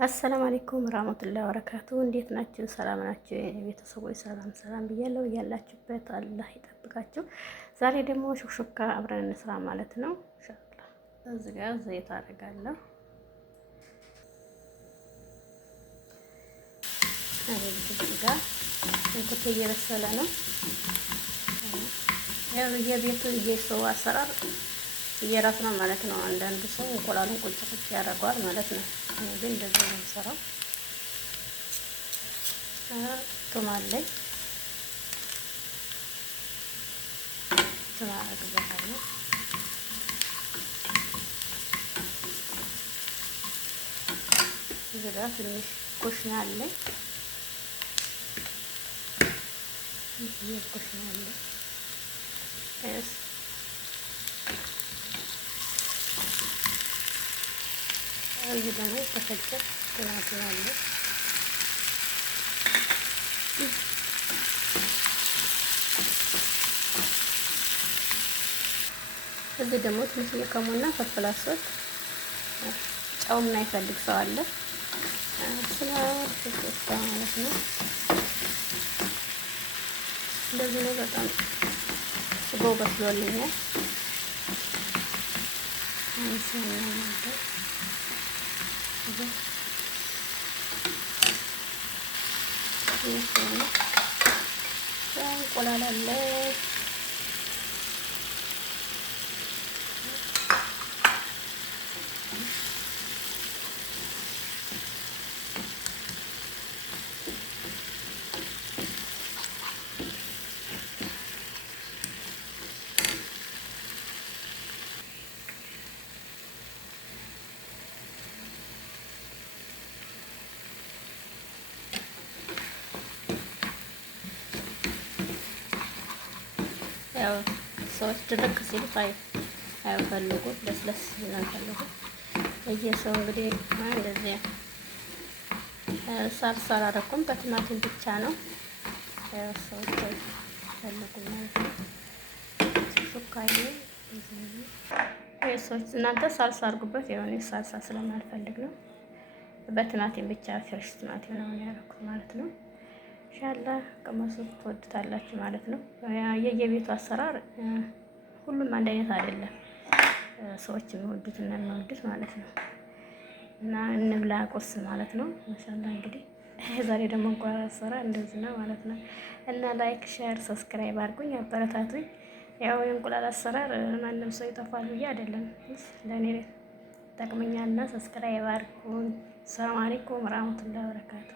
አሰላሙ አለይኩም ወራህመቱላሂ ወበረካቱ። እንዴት ናችሁ? ሰላም ናችሁ? የኔ ቤተሰቦች ሰላም ሰላም ብያለሁ። ያላችሁበት አላህ ይጠብቃችሁ። ዛሬ ደግሞ ሹክሹካ አብረን እንስራ ማለት ነው ኢንሻአላህ። እዚህ ጋር ዘይት አደርጋለሁ። እዚህ ጋር ሽንኩርት እየበሰለ ነው። ያው የቤቱ የሰው አሰራር እየራስ ነው ማለት ነው። አንዳንድ ሰው እንቁላሉን ቁጭ ቁጭ ያደርገዋል ማለት ነው። እኔ ግን እንደዚህ ነው የምሰራው። ቱም አለኝ ቱም አደርግበታለሁ። እዚህ ጋር ትንሽ ኩሽና አለኝ። ይሄ ኩሽና አለኝ። እዚህ ደግሞ የተፈጨ ቲማቲም አለ። እዚህ ደግሞ ትንሽ የከሙና ፍልፍል አስወጥ ጨው የማይፈልግ ሰው አለ። ስለዚህ ማለት ነው። እንደዚህ ነው። በጣም ስጎ በስሎልኛል። እንቁላል አለ። ያው ሰዎች ድርቅ ሲሉት አይፈልጉም፣ ለስለስ ይላሉ። እየሰው እንግዲህ እንደዚህ ሳልሳ አላደረኩም፣ በቲማቲም ብቻ ነው። ያው ሰዎች አይፈልጉም ማለት ነው። ሹካዬ ሰዎች እናንተ ሳልሳ አድርጉበት። የሆነ ሳልሳ ስለማልፈልግ ነው። በቲማቲም ብቻ ፍሬሽ ቲማቲም ነው ያደረኩት ማለት ነው። ኢንሻአላህ ቀመሱ ትወዱታላችሁ ማለት ነው። የየቤቱ አሰራር ሁሉም አንድ አይነት አይደለም። ሰዎች የሚወዱት እና የሚወዱት ማለት ነው። እና እንብላ ቁርስ ማለት ነው። ማሻአላህ እንግዲህ ዛሬ ደግሞ እንኳን አሰራር እንደዚህ ነው ማለት ነው። እና ላይክ፣ ሼር፣ ሰብስክራይብ አድርጉኝ፣ አበረታቱኝ። ያው የእንቁላል አሰራር ማንም ሰው ይጠፋል ብዬ አይደለም፣ ለኔ ጠቅመኛልና ሰብስክራይብ አድርጉኝ። ሰላም አለይኩም ወራህመቱላሂ ወበረካቱ።